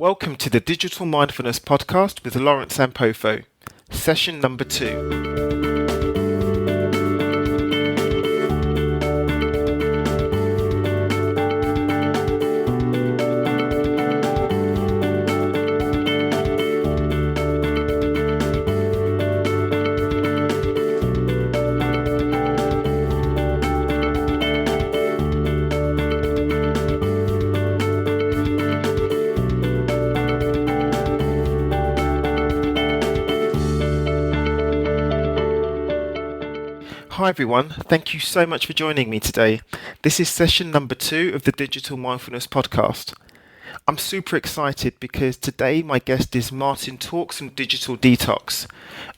Welcome to the Digital Mindfulness Podcast with Lawrence Ampofo, session number 2. Hi everyone, thank you so much for joining me today. This is session number 2 of the Digital Mindfulness Podcast. I'm super excited because today my guest is Martin Talks from Digital Detox,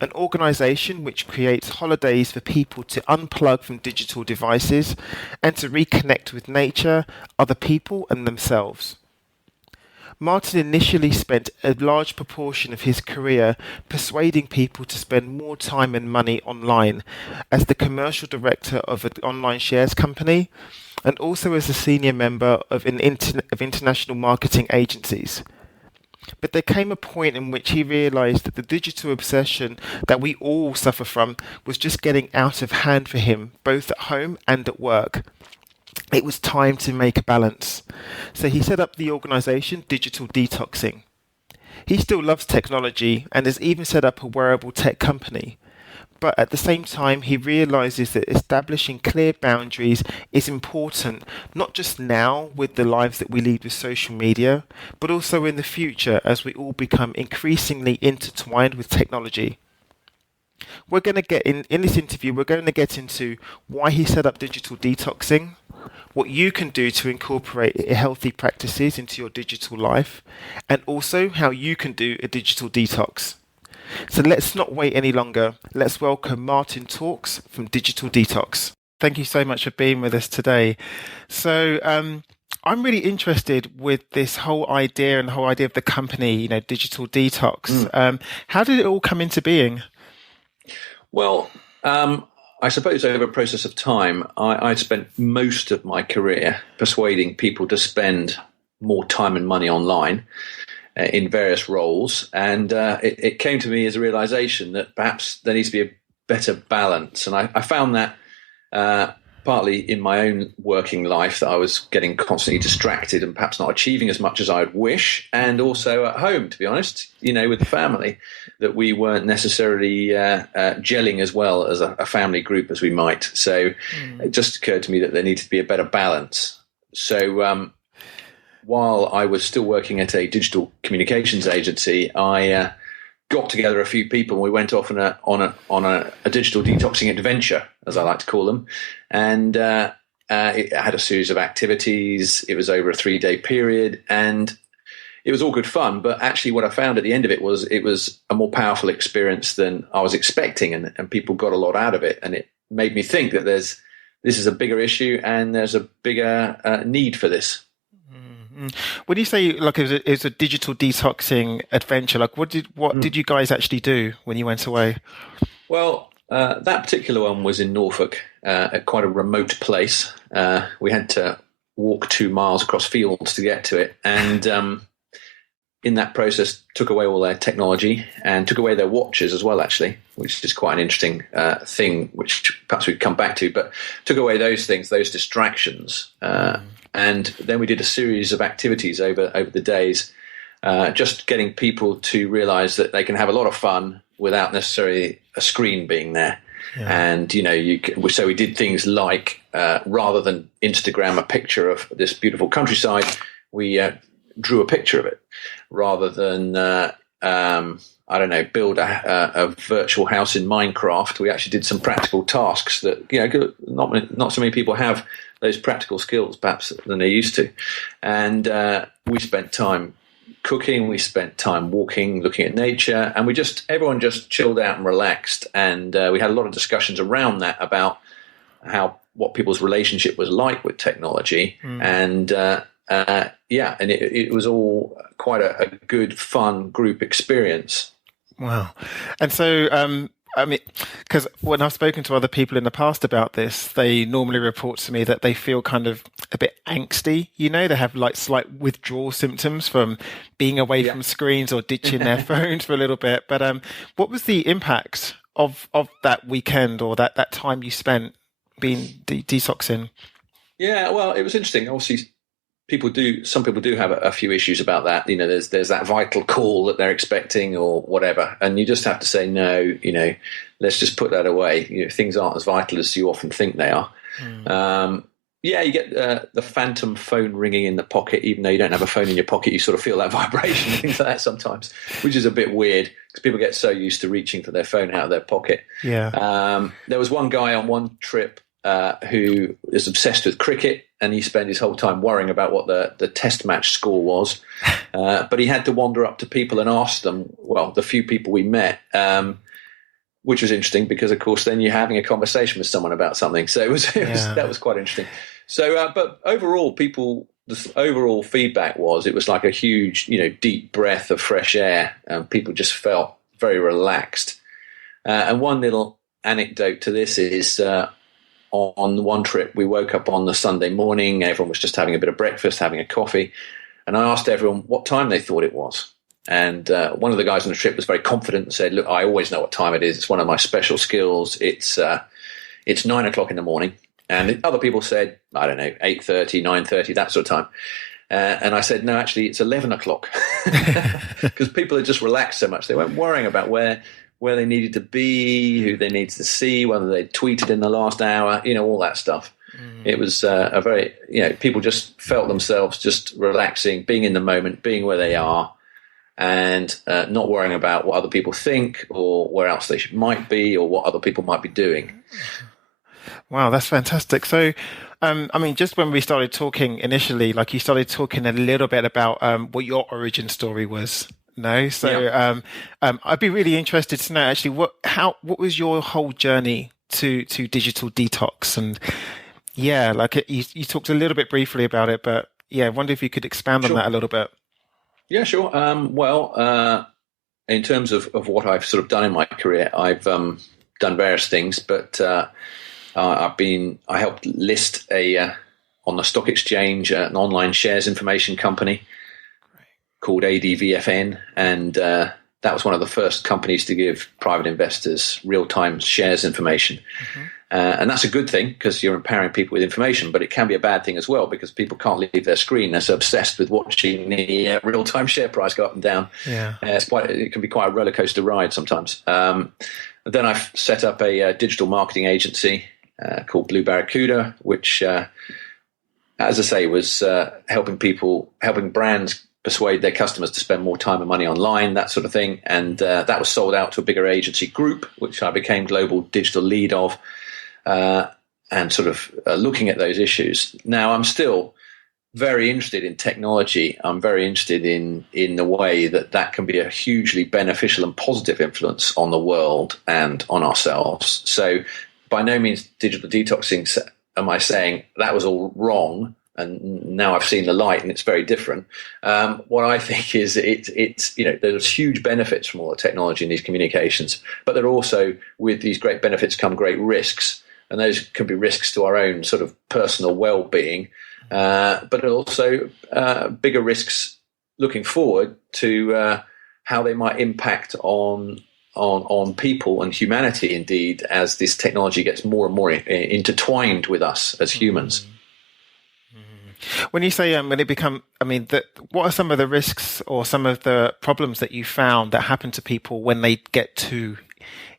an organisation which creates holidays for people to unplug from digital devices and to reconnect with nature, other people and themselves. Martin initially spent a large proportion of his career persuading people to spend more time and money online as the commercial director of an online shares company and also as a senior member of international marketing agencies. But there came a point in which he realised that the digital obsession that we all suffer from was just getting out of hand for him, both at home and at work. It was time to make a balance. So he set up the organisation Digital Detoxing. He still loves technology and has even set up a wearable tech company. But at the same time, he realises that establishing clear boundaries is important, not just now with the lives that we lead with social media, but also in the future as we all become increasingly intertwined with technology. We're going to get in this interview, we're going to get into why he set up Digital Detoxing, what you can do to incorporate healthy practices into your digital life, and also how you can do a digital detox. So let's not wait any longer. Let's welcome Martin Talks from Digital Detox. Thank you so much for being with us today. So I'm really interested with this whole idea and the whole idea of the company, Digital Detox. How did it all come into being? Well, I suppose over a process of time, I spent most of my career persuading people to spend more time and money online in various roles. And it came to me as a realization that perhaps there needs to be a better balance. And I found that partly in my own working life that I was getting constantly distracted and perhaps not achieving as much as I'd wish. And also at home, to be honest, with the family, that we weren't necessarily gelling as well as a family group as we might. So it just occurred to me that there needed to be a better balance. So while I was still working at a digital communications agency, I got together a few people and we went off on a digital detoxing adventure, as I like to call them. And it had a series of activities. It was over a 3-day period and it was all good fun. But actually what I found at the end of it was a more powerful experience than I was expecting, and people got a lot out of it. And it made me think that this is a bigger issue and there's a bigger need for this. When you say it was a digital detoxing adventure, what did you guys actually do when you went away? Well, that particular one was in Norfolk, at quite a remote place. We had to walk 2 miles across fields to get to it, and in that process, took away all their technology and took away their watches as well, actually, which is quite an interesting thing, which perhaps we'd come back to. But took away those things, those distractions. And then we did a series of activities over the days, just getting people to realize that they can have a lot of fun without necessarily a screen being there. Yeah. And, so we did things like, rather than Instagram a picture of this beautiful countryside, we drew a picture of it. Rather than, build a virtual house in Minecraft, we actually did some practical tasks that, not so many people have those practical skills perhaps than they used to. And we spent time cooking, we spent time walking, looking at nature, and everyone just chilled out and relaxed. And we had a lot of discussions around that about what people's relationship was like with technology. And and it was all quite a good, fun group experience. Wow. And so I mean, because when I've spoken to other people in the past about this, they normally report to me that they feel kind of a bit angsty. They have like slight withdrawal symptoms from being away Yeah. from screens or ditching their phones for a little bit. But what was the impact of that weekend or that time you spent being detoxing? Yeah, well, it was interesting. Obviously, some people do have a few issues about that. There's that vital call that they're expecting or whatever, and you just have to say no. Let's just put that away. Things aren't as vital as you often think they are. Yeah, you get the phantom phone ringing in the pocket, even though you don't have a phone in your pocket. You sort of feel that vibration and things like that sometimes, which is a bit weird because people get so used to reaching for their phone out of their pocket. Yeah. There was one guy on one trip who is obsessed with cricket, and he spent his whole time worrying about what the test match score was. But he had to wander up to people and ask them, well, the few people we met, which was interesting because, of course, then you're having a conversation with someone about something. So that was quite interesting. So, but overall, the overall feedback was it was like a huge, deep breath of fresh air, and people just felt very relaxed. And one little anecdote to this is on one trip, we woke up on the Sunday morning. Everyone was just having a bit of breakfast, having a coffee. And I asked everyone what time they thought it was. And one of the guys on the trip was very confident and said, look, I always know what time it is. It's one of my special skills. It's 9 o'clock in the morning. And other people said, I don't know, 8:30, 9:30, that sort of time. And I said, no, actually, it's 11 o'clock. Because people had just relaxed so much. They weren't worrying about where they needed to be, who they needed to see, whether they tweeted in the last hour, all that stuff. It was a very, people just felt themselves just relaxing, being in the moment, being where they are, and not worrying about what other people think or where else they might be or what other people might be doing. Wow, that's fantastic. So, just when we started talking initially, like you started talking a little bit about what your origin story was. No, so Yeah. I'd be really interested to know actually what was your whole journey to digital detox, and you talked a little bit briefly about it, but I wonder if you could expand on Sure. that a little bit. Yeah, sure. In terms of what I've sort of done in my career, I've done various things, but I helped list on the stock exchange an online shares information company called ADVFN, and that was one of the first companies to give private investors real-time shares information. And that's a good thing because you're empowering people with information, but it can be a bad thing as well because people can't leave their screen. They're so obsessed with watching the real-time share price go up and down. Yeah, it can be quite a roller coaster ride sometimes. Then I've set up a digital marketing agency called Blue Barracuda, which, as I say, was helping brands persuade their customers to spend more time and money online, that sort of thing. And that was sold out to a bigger agency group, which I became global digital lead of, and sort of looking at those issues. Now, I'm still very interested in technology. I'm very interested in the way that can be a hugely beneficial and positive influence on the world and on ourselves. So by no means digital detoxing am I saying that was all wrong and now I've seen the light and it's very different. What I think is it's there's huge benefits from all the technology in these communications, but there are also, with these great benefits come great risks, and those can be risks to our own sort of personal well-being, but also bigger risks looking forward to how they might impact on people and humanity, indeed, as this technology gets more and more intertwined with us as humans. When you say when it become, what are some of the risks or some of the problems that you found that happen to people when they get too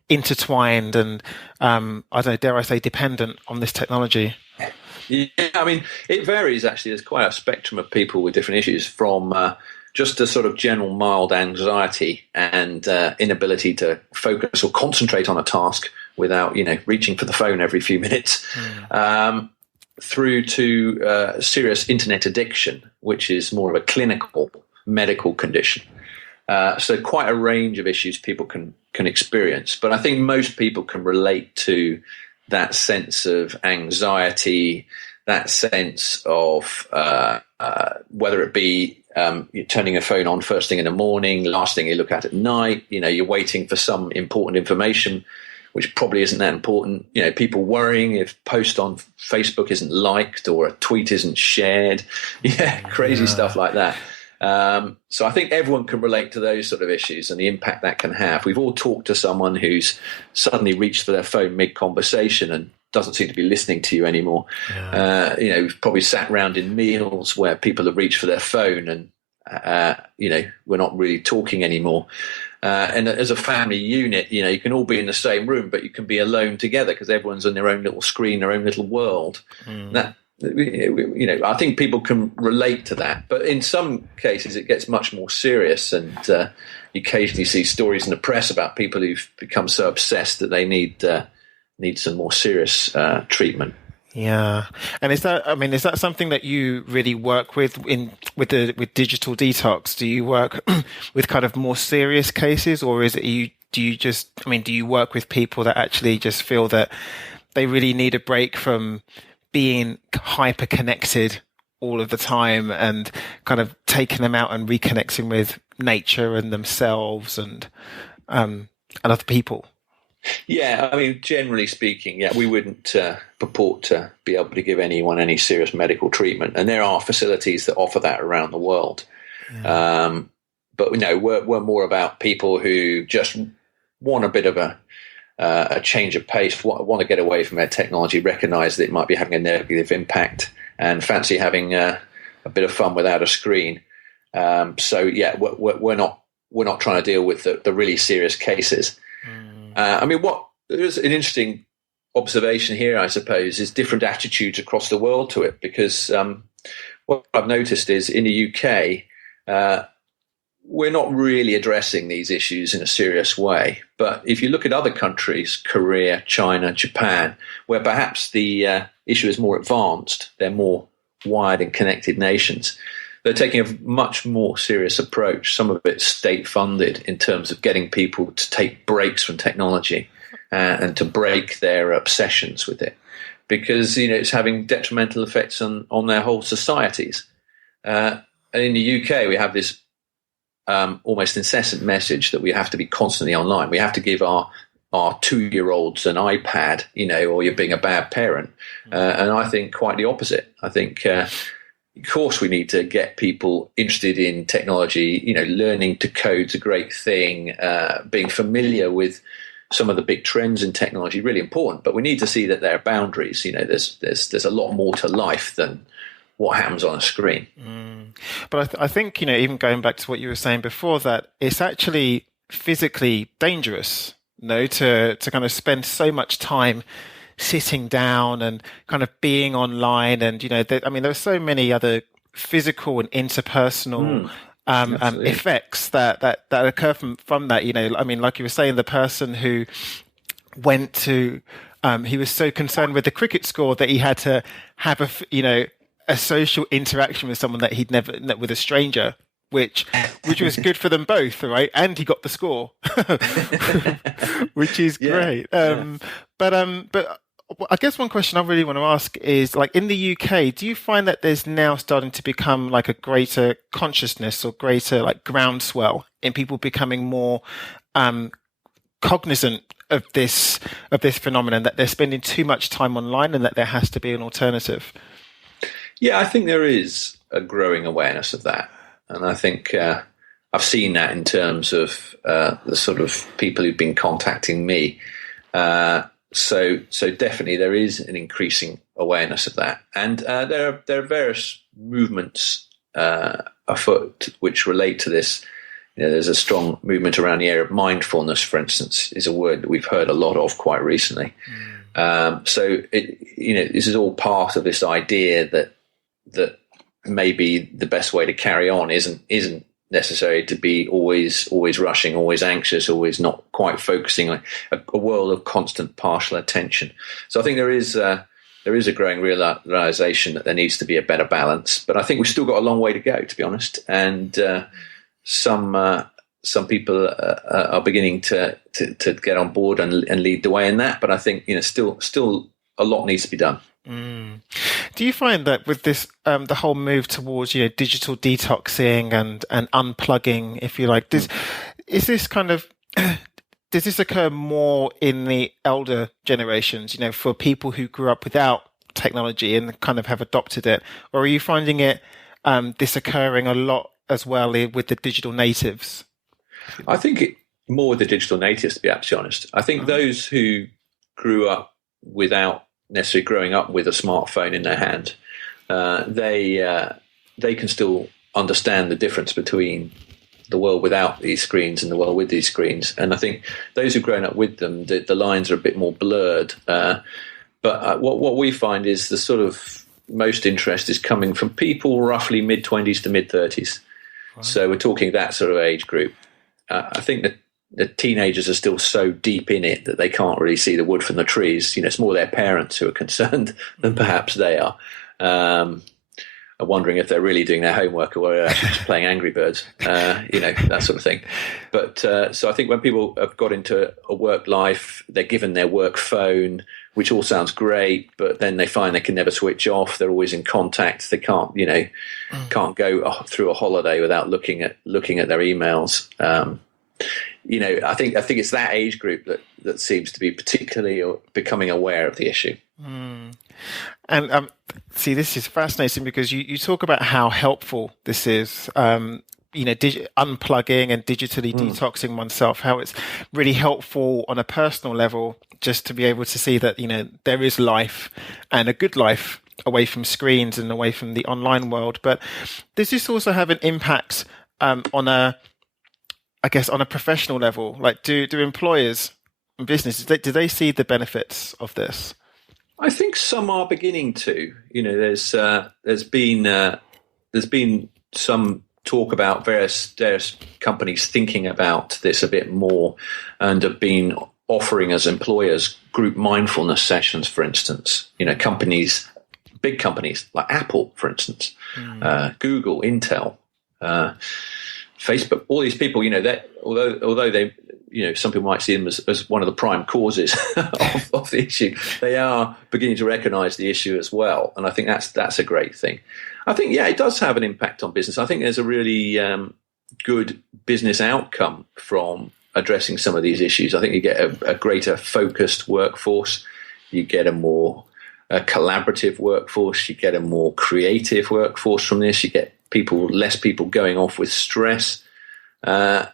intertwined and I don't know, dare I say, dependent on this technology? Yeah, it varies actually. There's quite a spectrum of people with different issues, from just a sort of general mild anxiety and inability to focus or concentrate on a task without, reaching for the phone every few minutes, through to serious internet addiction, which is more of a clinical medical condition. So quite a range of issues people can experience. But I think most people can relate to that sense of anxiety, that sense of whether it be You're turning a phone on first thing in the morning, last thing you look at night. You're waiting for some important information, which probably isn't that important. People worrying if post on Facebook isn't liked or a tweet isn't shared. Crazy stuff like that. So I think everyone can relate to those sort of issues and the impact that can have. We've all talked to someone who's suddenly reached for their phone mid-conversation and doesn't seem to be listening to you anymore. We've probably sat around in meals where people have reached for their phone and, we're not really talking anymore. And as a family unit, you can all be in the same room, but you can be alone together because everyone's on their own little screen, their own little world. That, I think people can relate to that. But in some cases, it gets much more serious. And you occasionally see stories in the press about people who've become so obsessed that they need some more serious treatment. Yeah, and is that something that you really work with with digital detox? Do you work with kind of more serious cases, or do you work with people that actually just feel that they really need a break from being hyper connected all of the time and kind of taking them out and reconnecting with nature and themselves and other people? Yeah, I mean, generally speaking, we wouldn't purport to be able to give anyone any serious medical treatment, and there are facilities that offer that around the world. Yeah. But we're more about people who just want a bit of a change of pace, want to get away from their technology, recognise that it might be having a negative impact, and fancy having a bit of fun without a screen. We're not trying to deal with the really serious cases. There's an interesting observation here, I suppose, is different attitudes across the world to it, because what I've noticed is in the UK, we're not really addressing these issues in a serious way. But if you look at other countries, Korea, China, Japan, where perhaps the issue is more advanced, they're more wired and connected nations, they're taking a much more serious approach, some of it state-funded, in terms of getting people to take breaks from technology and to break their obsessions with it, because it's having detrimental effects on their whole societies. And in the UK, we have this almost incessant message that we have to be constantly online. We have to give our 2-year-olds an iPad, or you're being a bad parent. And I think quite the opposite. I think... of course, we need to get people interested in technology. Learning to code's a great thing. Being familiar with some of the big trends in technology, really important. But we need to see that there are boundaries. There's a lot more to life than what happens on a screen. But I think, even going back to what you were saying before, that it's actually physically dangerous, to kind of spend so much time sitting down and kind of being online, and there are so many other physical and interpersonal effects that occur from that. Like you were saying, the person who went to he was so concerned with the cricket score that he had to have a social interaction with someone that he'd never with a stranger, which was good for them both, right? And he got the score, which is great. But I guess one question I really want to ask is, like, in the UK, do you find that there's now starting to become like a greater consciousness or greater like groundswell in people becoming more cognizant of this phenomenon, that they're spending too much time online and that there has to be an alternative? Yeah, I think there is a growing awareness of that. And I think I've seen that in terms of the sort of people who've been contacting me. So definitely there is an increasing awareness of that. And there are various movements afoot which relate to this. There's a strong movement around the area of mindfulness, for instance, is a word that we've heard a lot of quite recently. So this is all part of this idea that maybe the best way to carry on isn't necessary to be always rushing, always anxious, always not quite focusing on a world of constant partial attention. So I think there is a growing realization that there needs to be a better balance. But I think we've still got a long way to go, to be honest. And some people are beginning to get on board and lead the way in that. But I think still a lot needs to be done. Mm. Do you find that with this, the whole move towards, digital detoxing and unplugging, if you like, is this kind of does this occur more in the elder generations, for people who grew up without technology and kind of have adopted it, or are you finding it this occurring a lot as well with the digital natives? I think more with the digital natives, to be absolutely honest. I think Oh. those who grew up without necessarily growing up with a smartphone in their hand, they can still understand the difference between the world without these screens and the world with these screens. And I think those who've grown up with them, the lines are a bit more blurred. But what we find is the sort of most interest is coming from people roughly mid-20s to mid-30s. Right. So we're talking that sort of age group. I think that the teenagers are still so deep in it that they can't really see the wood from the trees. It's more their parents who are concerned than perhaps they are. Are wondering if they're really doing their homework or they're actually just playing Angry Birds, that sort of thing. But so I think when people have got into a work life, they're given their work phone, which all sounds great, but then they find they can never switch off. They're always in contact. They can't go through a holiday without looking at their emails. I think it's that age group that seems to be particularly becoming aware of the issue. Mm. And see, this is fascinating because you talk about how helpful this is, unplugging and digitally detoxing oneself, how it's really helpful on a personal level just to be able to see that, there is life and a good life away from screens and away from the online world. But does this also have an impact on a professional level? Like, do employers and businesses, do they see the benefits of this? I think some are beginning to. There's been some talk about various companies thinking about this a bit more, and have been offering as employers group mindfulness sessions, for instance. Big companies like Apple, for instance, Google, Intel, Facebook, all these people. That although they, some people might see them as one of the prime causes of the issue, they are beginning to recognise the issue as well, and I think that's a great thing. I think, it does have an impact on business. I think there's a really good business outcome from addressing some of these issues. I think you get a greater focused workforce, you get a more collaborative workforce, you get a more creative workforce from this, you get less people going off with stress. I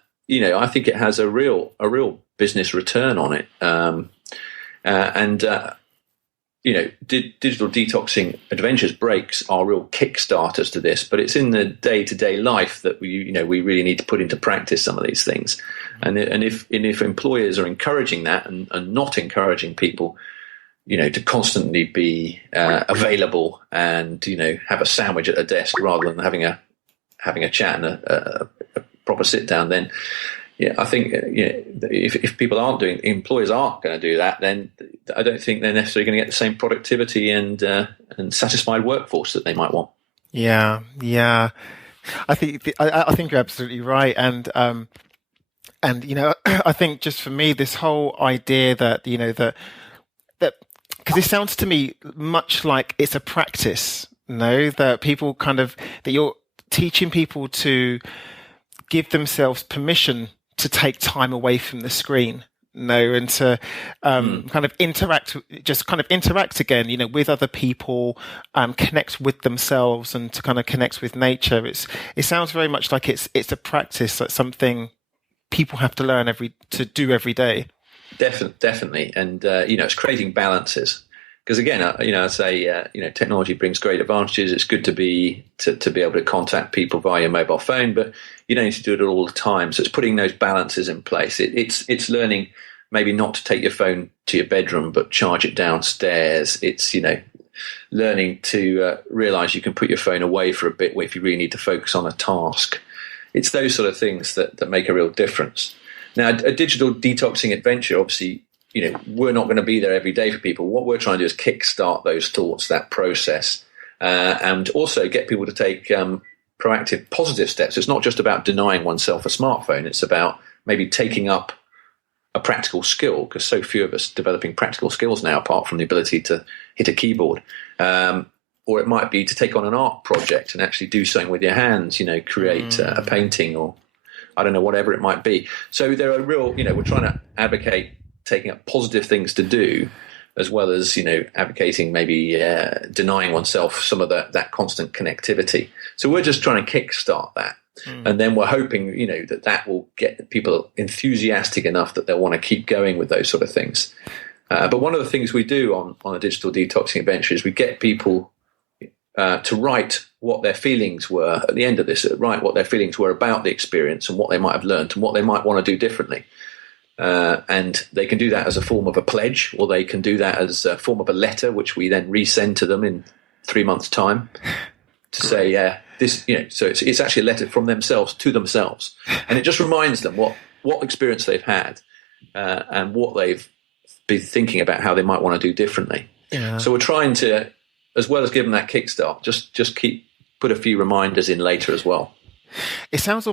think it has a real business return on it. Digital detoxing adventures breaks are real kickstarters to this, but it's in the day-to-day life that we really need to put into practice some of these things. And if employers are encouraging that and not encouraging people, to constantly be available and have a sandwich at a desk rather than having a chat and a proper sit down, then I think if people employers aren't going to do that, then I don't think they're necessarily going to get the same productivity and satisfied workforce that they might want. Yeah, yeah. I think you're absolutely right, and I think just for me, this whole idea that that because it sounds to me much like it's a practice, that people that you're teaching people to give themselves permission to take time away from the screen, and to kind of interact again, with other people, connect with themselves, and to kind of connect with nature. It sounds very much like it's a practice, like something people have to learn to do every day. Definitely, and it's creating balances. Because again, I say, technology brings great advantages. It's good to be able to contact people via your mobile phone, but you don't need to do it all the time. So it's putting those balances in place. It's learning maybe not to take your phone to your bedroom, but charge it downstairs. It's learning to realize you can put your phone away for a bit if you really need to focus on a task. It's those sort of things that make a real difference. Now, a digital detoxing adventure, obviously, we're not going to be there every day for people. What we're trying to do is kickstart those thoughts, that process, and also get people to take proactive, positive steps. It's not just about denying oneself a smartphone. It's about maybe taking up a practical skill, because so few of us developing practical skills now, apart from the ability to hit a keyboard. Or it might be to take on an art project and actually do something with your hands, create a painting, or I don't know, whatever it might be. So there are real, we're trying to advocate taking up positive things to do, as well as, advocating maybe denying oneself some of that constant connectivity. So we're just trying to kickstart that. And then we're hoping, that will get people enthusiastic enough that they'll want to keep going with those sort of things. But one of the things we do on a digital detoxing adventure is we get people to write what their feelings were at the end of this, write what their feelings were about the experience and what they might have learned and what they might want to do differently. And they can do that as a form of a pledge, or they can do that as a form of a letter, which we then resend to them in 3 months' time to say, this, so it's actually a letter from themselves to themselves. And it just reminds them what experience they've had and what they've been thinking about how they might want to do differently. Yeah. So we're trying to, as well as giving that kickstart, just put a few reminders in later as well. It sounds a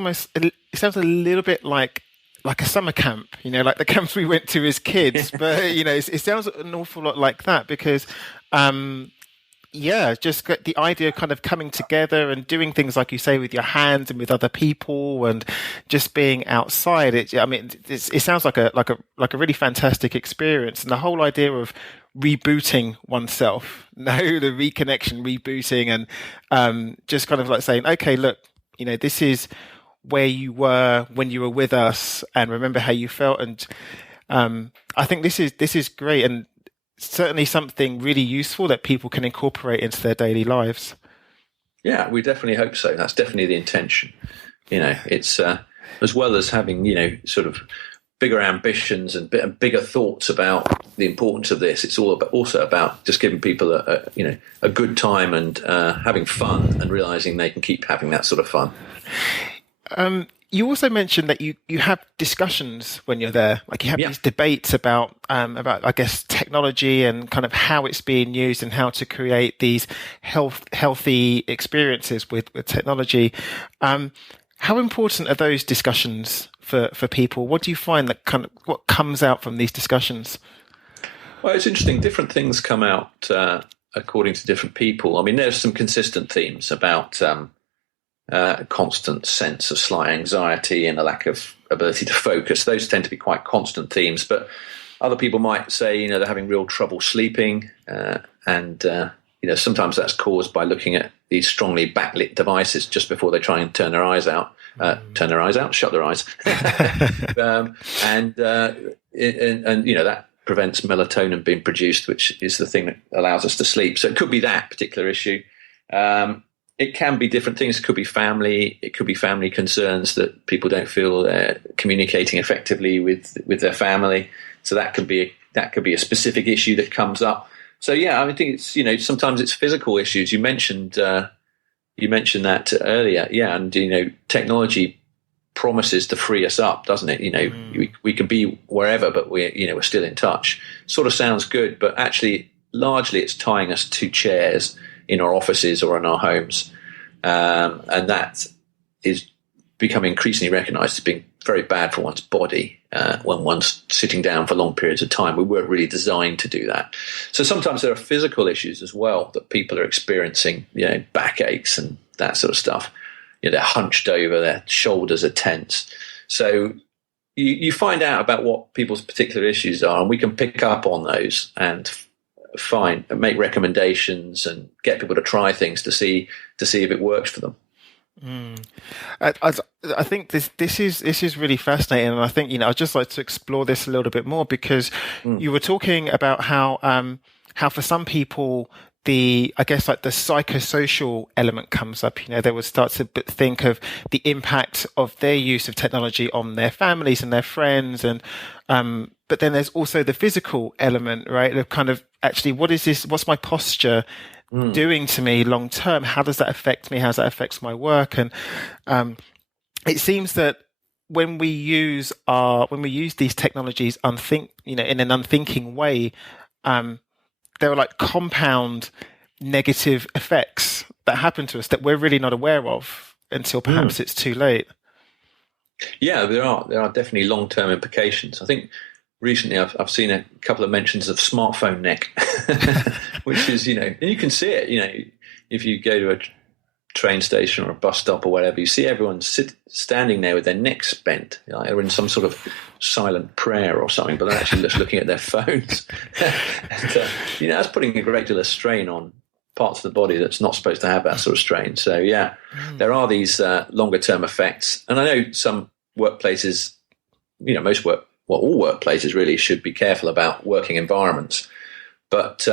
little bit like a summer camp, like the camps we went to as kids. But it sounds an awful lot like that because, just the idea of kind of coming together and doing things like you say with your hands and with other people and just being outside. It sounds like a really fantastic experience, and the whole idea of rebooting oneself, the reconnection, rebooting, and just kind of like saying, okay, look, this is where you were when you were with us, and remember how you felt. And I think this is great, and certainly something really useful that people can incorporate into their daily lives. Yeah, we definitely hope so. That's definitely the intention. It's as well as having sort of bigger ambitions and bigger thoughts about the importance of this. It's also about just giving people a good time and having fun, and realizing they can keep having that sort of fun. You also mentioned that you have discussions when you're there, like you have these debates about I guess technology and kind of how it's being used and how to create these healthy experiences with technology. How important are those discussions for people? What do you find what comes out from these discussions? Well, it's interesting. Different things come out according to different people. I mean, there's some consistent themes about a constant sense of slight anxiety and a lack of ability to focus. Those tend to be quite constant themes, but other people might say, they're having real trouble sleeping, and sometimes that's caused by looking at these strongly backlit devices just before they try and shut their eyes. And that prevents melatonin being produced, which is the thing that allows us to sleep. So it could be that particular issue. It can be different things. It could be family. It could be family concerns that people don't feel they're communicating effectively with their family. So that could be a specific issue that comes up. So I think it's sometimes it's physical issues. You mentioned that earlier, and technology promises to free us up, doesn't it? We can be wherever, but we're still in touch. Sort of sounds good, but actually, largely, it's tying us to chairs in our offices or in our homes, and that is becoming increasingly recognised as being very bad for one's body when one's sitting down for long periods of time. We weren't really designed to do that. So sometimes there are physical issues as well that people are experiencing, backaches and that sort of stuff. They're hunched over, their shoulders are tense. So you find out about what people's particular issues are, and we can pick up on those and make recommendations and get people to try things to see if it works for them. I think this is really fascinating, and I think I'd just like to explore this a little bit more, because you were talking about how for some people the psychosocial element comes up. They would start to think of the impact of their use of technology on their families and their friends, and but then there's also the physical element, right? Of kind of actually, what's my posture doing to me long term? How does that affect me? How does that affect my work? And it seems that when we use these technologies in an unthinking way, there are like compound negative effects that happen to us that we're really not aware of until perhaps it's too late. Yeah, there are definitely long-term implications. I think recently I've seen a couple of mentions of smartphone neck, which is, and you can see it, if you go to a train station or a bus stop or whatever, you see everyone standing there with their necks bent, they're in some sort of silent prayer or something, but they're actually just looking at their phones. And, that's putting a great deal of strain on parts of the body that's not supposed to have that sort of strain. So, there are these longer term effects. And I know some workplaces, all workplaces really should be careful about working environments. But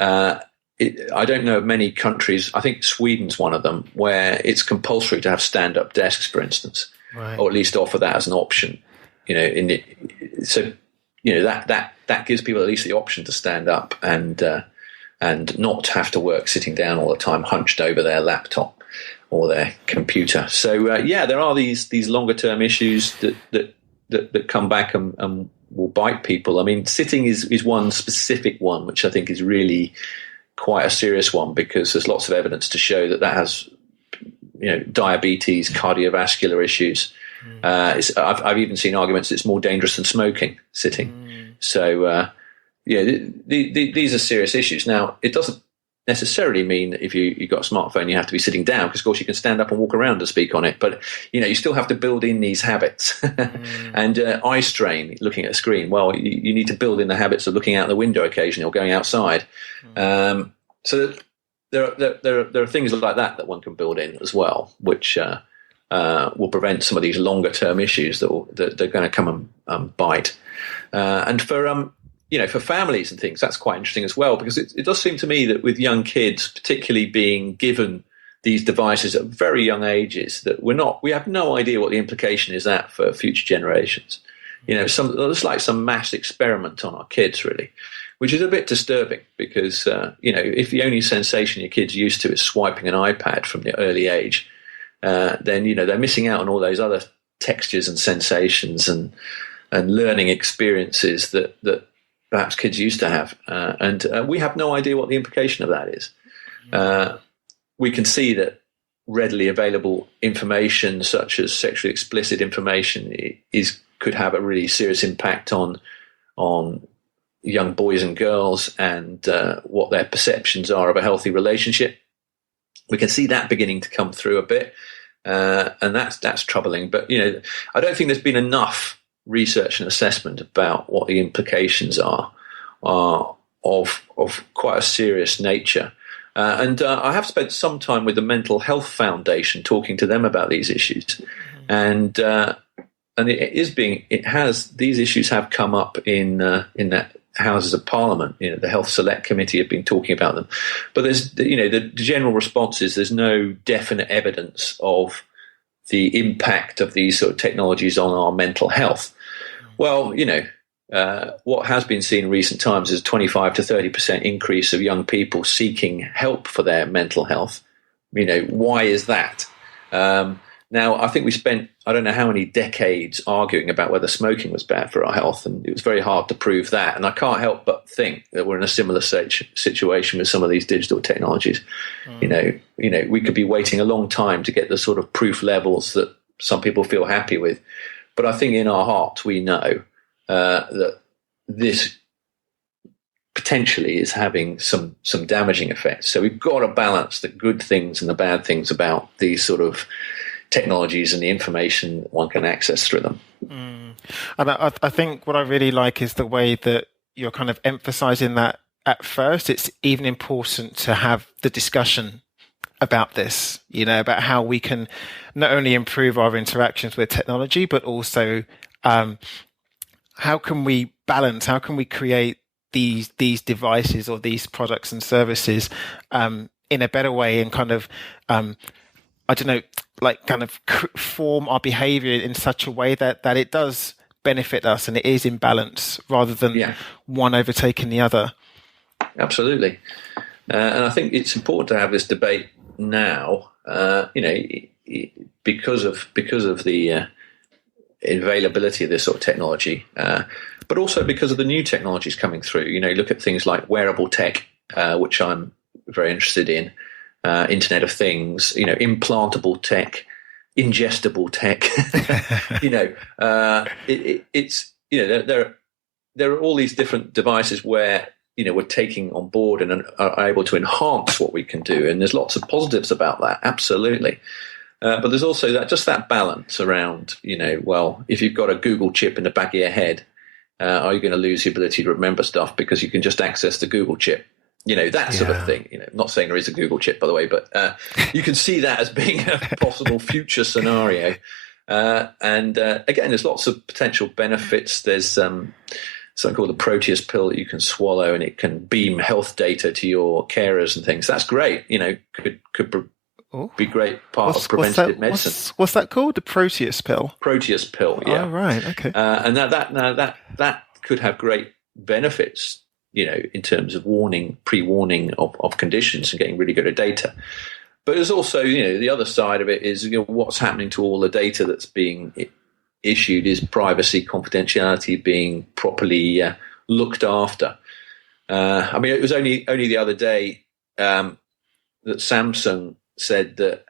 I don't know of many countries, I think Sweden's one of them, where it's compulsory to have stand-up desks, for instance, right, or at least offer that as an option. That gives people at least the option to stand up and not have to work sitting down all the time, hunched over their laptop or their computer. So there are these longer-term issues that come back and will bite people. I mean, sitting is one specific one, which I think is really quite a serious one, because there's lots of evidence to show that has, diabetes, cardiovascular issues. I've even seen arguments that it's more dangerous than smoking, sitting. So, these are serious issues. Now, it doesn't necessarily mean that if you've got a smartphone, you have to be sitting down, because, of course, you can stand up and walk around and speak on it. But, you still have to build in these habits. And eye strain, looking at a screen. Well, you need to build in the habits of looking out the window occasionally or going outside. So there are things like that one can build in as well, which will prevent some of these longer term issues that they're going to come and bite. And for families and things, that's quite interesting as well, because it does seem to me that with young kids, particularly being given these devices at very young ages, that we have no idea what the implication is that for future generations. It's like some mass experiment on our kids, really, which is a bit disturbing, because, if the only sensation your kid's used to is swiping an iPad from the early age, then, they're missing out on all those other textures and sensations and learning experiences that perhaps kids used to have. And we have no idea what the implication of that is. We can see that readily available information, such as sexually explicit information, could have a really serious impact on young boys and girls, and what their perceptions are of a healthy relationship. We can see that beginning to come through a bit, and that's troubling. But I don't think there's been enough research and assessment about what the implications are of quite a serious nature. And I have spent some time with the Mental Health Foundation talking to them about these issues, and these issues have come up in that Houses of Parliament. The Health Select Committee have been talking about them, but there's the general response is there's no definite evidence of the impact of these sort of technologies on our mental health. Well, what has been seen in recent times is a 25 to 30% increase of young people seeking help for their mental health. Why is that? Now, I think we spent, I don't know how many decades arguing about whether smoking was bad for our health, and it was very hard to prove that. And I can't help but think that we're in a similar situation with some of these digital technologies. We could be waiting a long time to get the sort of proof levels that some people feel happy with. But I think in our hearts we know that this potentially is having some damaging effects. So we've got to balance the good things and the bad things about these sort of technologies and the information one can access through them. And I think what I really like is the way that you're kind of emphasizing that at first it's even important to have the discussion about this, about how we can not only improve our interactions with technology, but also how can we create these devices or these products and services in a better way, and kind of form our behavior in such a way that it does benefit us and it is in balance, rather than one overtaking the other. Absolutely. And I think it's important to have this debate now, because of the availability of this sort of technology, but also because of the new technologies coming through. Look at things like wearable tech, which I'm very interested in, Internet of Things, implantable tech, ingestible tech. there are all these different devices where we're taking on board and are able to enhance what we can do, and there's lots of positives about that, absolutely. But there's also that balance around, well, if you've got a Google chip in the back of your head, are you going to lose the ability to remember stuff because you can just access the Google chip? That sort of thing. I'm not saying there is a Google chip, by the way, but you can see that as being a possible future scenario. And again, there's lots of potential benefits. There's something called the Proteus pill that you can swallow, and it can beam health data to your carers and things. That's great. Could be great part of preventative medicine. What's that called? The Proteus pill? Proteus pill, yeah. Oh, right, okay. And that could have great benefits, in terms of pre-warning of conditions and getting really good at data. But there's also, the other side of it is, what's happening to all the data that's being issued. Is privacy, confidentiality being properly looked after? It was only the other day that Samsung said that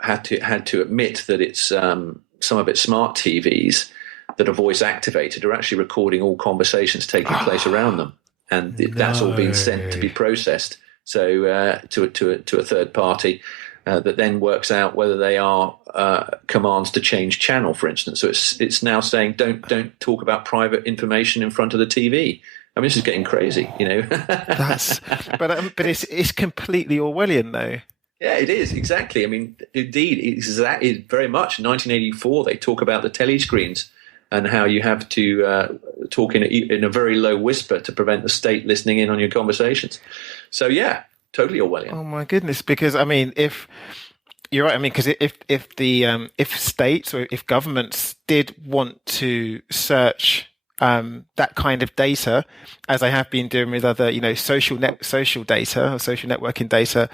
had to admit that it's some of its smart TVs that are voice activated are actually recording all conversations taking place around them, and that's all being sent to be processed. So to a third party that then works out whether they are commands to change channel, for instance. So it's now saying don't talk about private information in front of the TV. This is getting crazy, But it's completely Orwellian, though. Yeah, it is, exactly. Indeed, it's very much 1984. They talk about the telescreens and how you have to talk in a very low whisper to prevent the state listening in on your conversations. So, yeah, totally Orwellian. Oh, my goodness. Because, if you're right, because if states or if governments did want to search that kind of data, as I have been doing with other, social data or social networking data,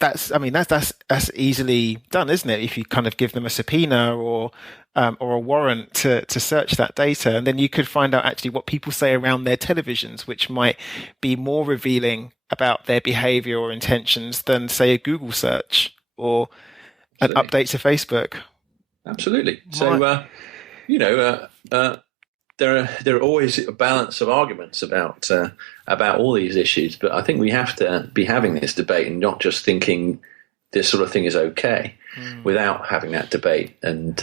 that's easily done, isn't it? If you kind of give them a subpoena or a warrant to search that data, and then you could find out actually what people say around their televisions, which might be more revealing about their behavior or intentions than, say, a Google search or an update to Facebook. Absolutely. So, there are always a balance of arguments about all these issues, but I think we have to be having this debate and not just thinking this sort of thing is okay without having that debate. And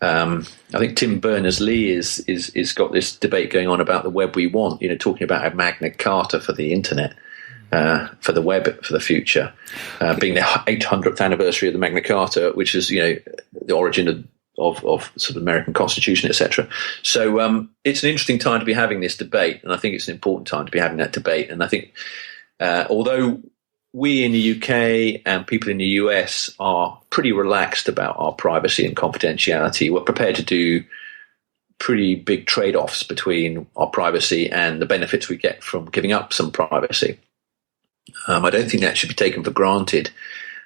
I think Tim Berners-Lee is got this debate going on about the web we want. Talking about a Magna Carta for the internet, for the web for the future, being the 800th anniversary of the Magna Carta, which is the origin of sort of American Constitution, etc. So it's an interesting time to be having this debate, and I think it's an important time to be having that debate. And I think although we in the UK and people in the US are pretty relaxed about our privacy and confidentiality, we're prepared to do pretty big trade-offs between our privacy and the benefits we get from giving up some privacy. I don't think that should be taken for granted.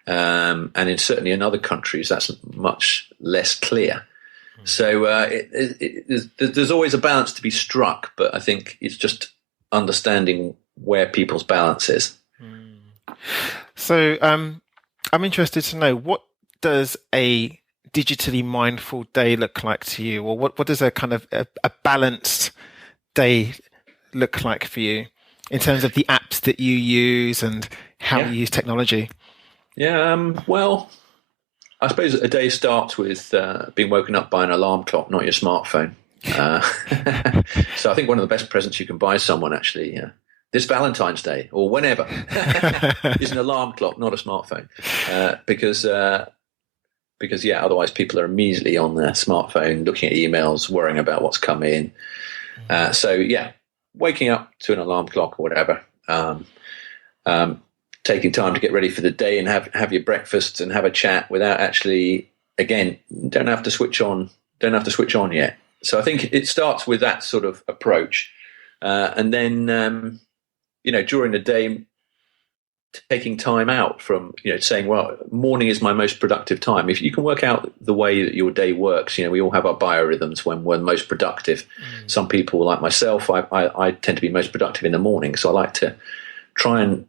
And certainly in other countries, that's much less clear. So there's always a balance to be struck, but I think it's just understanding where people's balance is. So I'm interested to know, what does a digitally mindful day look like to you? Or what does a kind of a balanced day look like for you in terms of the apps that you use and how you use technology? Yeah, well, I suppose a day starts with being woken up by an alarm clock, not your smartphone. So I think one of the best presents you can buy someone, actually, this Valentine's Day or whenever, is an alarm clock, not a smartphone. Because otherwise people are immediately on their smartphone, looking at emails, worrying about what's come in. Waking up to an alarm clock or whatever. Taking time to get ready for the day and have your breakfast and have a chat without actually, again, don't have to switch on yet. So I think it starts with that sort of approach, and then during the day, taking time out from saying, well, morning is my most productive time. If you can work out the way that your day works, we all have our biorhythms when we're most productive. Some people, like myself, I tend to be most productive in the morning, so I like to try and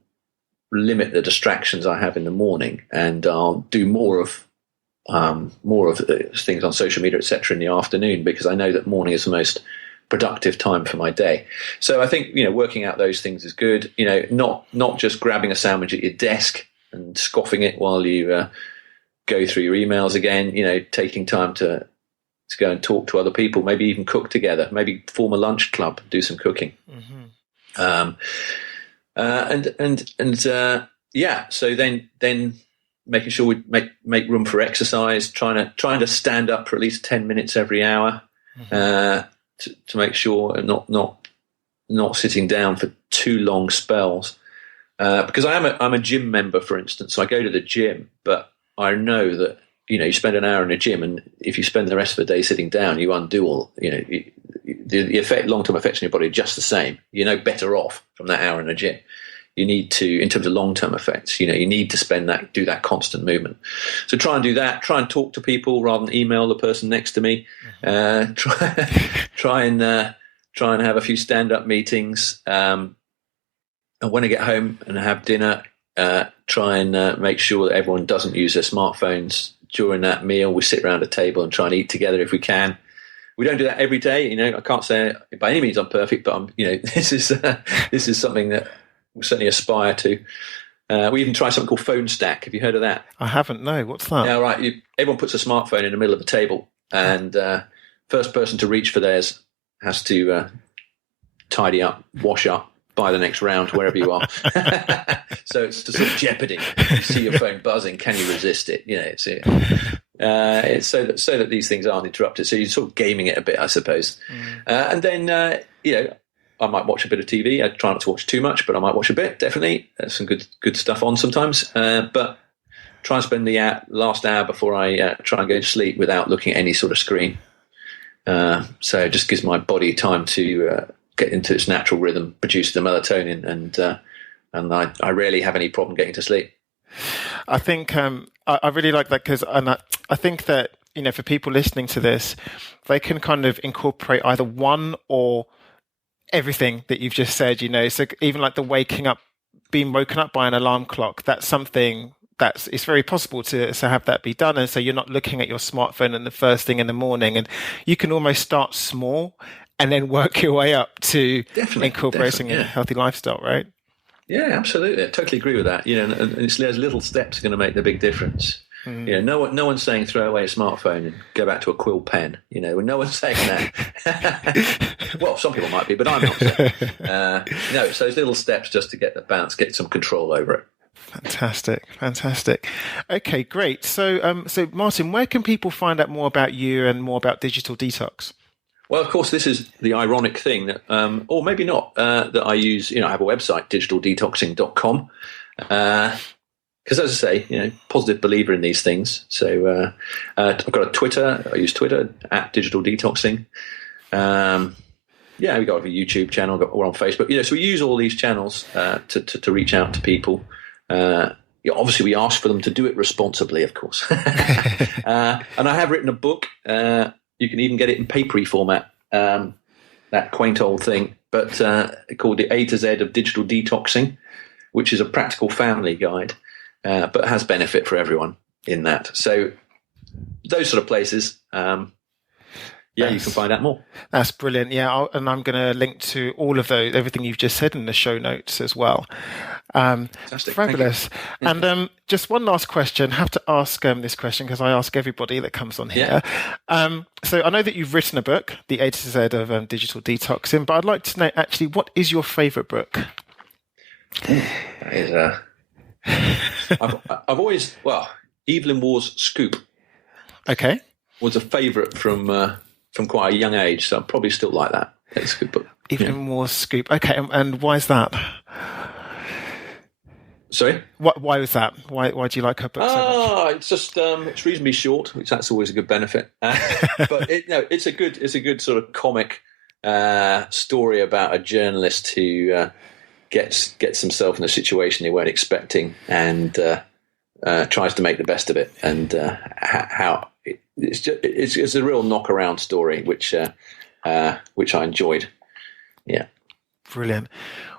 limit the distractions I have in the morning, and I'll do more of more of things on social media, etc., in the afternoon, because I know that morning is the most productive time for my day. So I think, working out those things is good. Not just grabbing a sandwich at your desk and scoffing it while you go through your emails again. Taking time to go and talk to other people, maybe even cook together, maybe form a lunch club, do some cooking. Mm-hmm. So then making sure we make room for exercise, trying to stand up for at least 10 minutes every hour. Mm-hmm. To make sure and not sitting down for too long spells, because I'm a gym member, for instance. So I go to the gym, but I know that you spend an hour in a gym, and if you spend the rest of the day sitting down, you undo all. The long-term effects on your body are just the same. You're no better off from that hour in the gym. You need to, in terms of long-term effects, you need to do that constant movement. So try and do that. Try and talk to people rather than email the person next to me. Mm-hmm. Try and have a few stand-up meetings. And when I get home and have dinner, try and make sure that everyone doesn't use their smartphones during that meal. We sit around a table and try and eat together if we can. We don't do that every day. I can't say by any means I'm perfect, but this is something that we certainly aspire to. We even try something called phone stack. Have you heard of that? I haven't. No. What's that? Yeah, right. Everyone puts a smartphone in the middle of the table, and first person to reach for theirs has to tidy up, wash up, buy the next round wherever you are. So it's the sort of jeopardy. You see your phone buzzing, can you resist it? It's so that these things aren't interrupted. So you're sort of gaming it a bit, I suppose. And then I might watch a bit of TV. I try not to watch too much, but I might watch a bit. Definitely, there's some good stuff on sometimes. But try and spend the last hour before I try and go to sleep without looking at any sort of screen. So it just gives my body time to get into its natural rhythm, produce the melatonin, and I rarely have any problem getting to sleep. I think I really like that, because I think that for people listening to this, they can kind of incorporate either one or everything that you've just said. So even like the being woken up by an alarm clock, that's something it's very possible to have that be done. And so you're not looking at your smartphone in the first thing in the morning, and you can almost start small and then work your way up to incorporating a healthy lifestyle, right? Yeah, absolutely. I totally agree with that. And it's those little steps are going to make the big difference. Mm. No one's saying throw away a smartphone and go back to a quill pen. No one's saying that. Well, some people might be, but I'm not saying. No, it's those little steps just to get the bounce, get some control over it. Fantastic. Okay, great. So Martin, where can people find out more about you and more about Digital Detox? Well, of course, this is the ironic thing that, or maybe not, that I use. I have a website, digitaldetoxing.com. Because, as I say, positive believer in these things. So I've got a Twitter. I use Twitter @digitaldetoxing. We got a YouTube channel. We're on Facebook. So we use all these channels to reach out to people. Obviously, we ask for them to do it responsibly, of course. And I have written a book. You can even get it in papery format. That quaint old thing, but called the A to Z of Digital Detoxing, which is a practical family guide. But has benefit for everyone in that. So those sort of places, you can find out more. That's brilliant. Yeah, and I'm going to link to all of those, everything you've just said in the show notes as well. Fantastic. Fabulous. And just one last question. I have to ask this question because I ask everybody that comes on here. Yeah. So I know that you've written a book, The A to Z of Digital Detoxing, but I'd like to know actually, what is your favourite book? That is I've always, Evelyn Waugh's Scoop. Okay. Was a favourite from quite a young age, so I probably still like that. It's a good book. Evelyn Waugh's Scoop. Okay, and why is that? Sorry? Why was that? Why do you like her book so much? It's just it's reasonably short, which that's always a good benefit. But it's a good sort of comic story about a journalist who gets himself in a situation he weren't expecting and tries to make the best of it, and how it's a real knock around story, which I enjoyed. Yeah. Brilliant.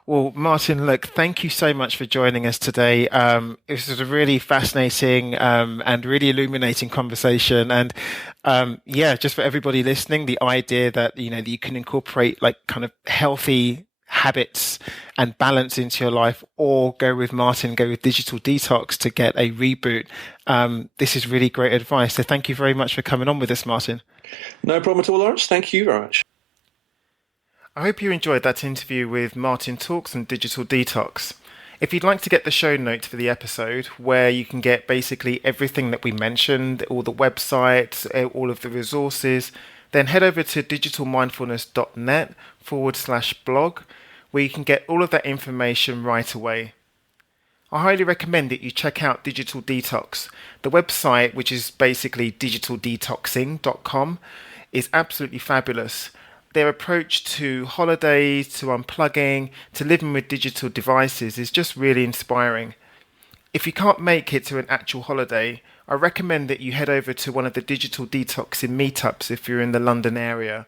Well, Martin, look, thank you so much for joining us today. It was a really fascinating and really illuminating conversation. And yeah, just for everybody listening, the idea that that you can incorporate like kind of healthy habits and balance into your life, or go with Martin, go with digital detox to get a reboot. This is really great advice. So thank you very much for coming on with us, Martin. No problem at all, Lawrence. Thank you very much. I hope you enjoyed that interview with Martin Talks and Digital Detox. If you'd like to get the show notes for the episode, where you can get basically everything that we mentioned, all the websites, all of the resources, then head over to digitalmindfulness.net/blog, where you can get all of that information right away. I highly recommend that you check out Digital Detox. The website, which is basically digitaldetoxing.com, is absolutely fabulous. Their approach to holidays, to unplugging, to living with digital devices is just really inspiring. If you can't make it to an actual holiday, I recommend that you head over to one of the digital detoxing meetups if you're in the London area.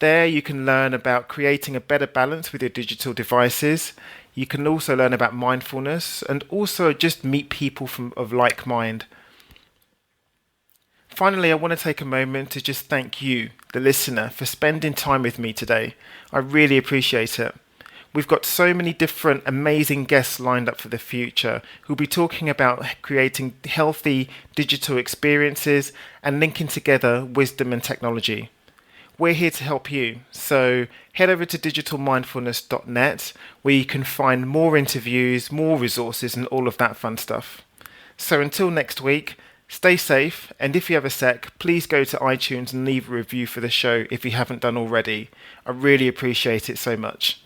There you can learn about creating a better balance with your digital devices. You can also learn about mindfulness and also just meet people of like mind. Finally, I want to take a moment to just thank you, the listener, for spending time with me today. I really appreciate it. We've got so many different amazing guests lined up for the future who'll be talking about creating healthy digital experiences and linking together wisdom and technology. We're here to help you. So head over to digitalmindfulness.net, where you can find more interviews, more resources, and all of that fun stuff. So until next week, stay safe, and if you have a sec, please go to iTunes and leave a review for the show if you haven't done already. I really appreciate it so much.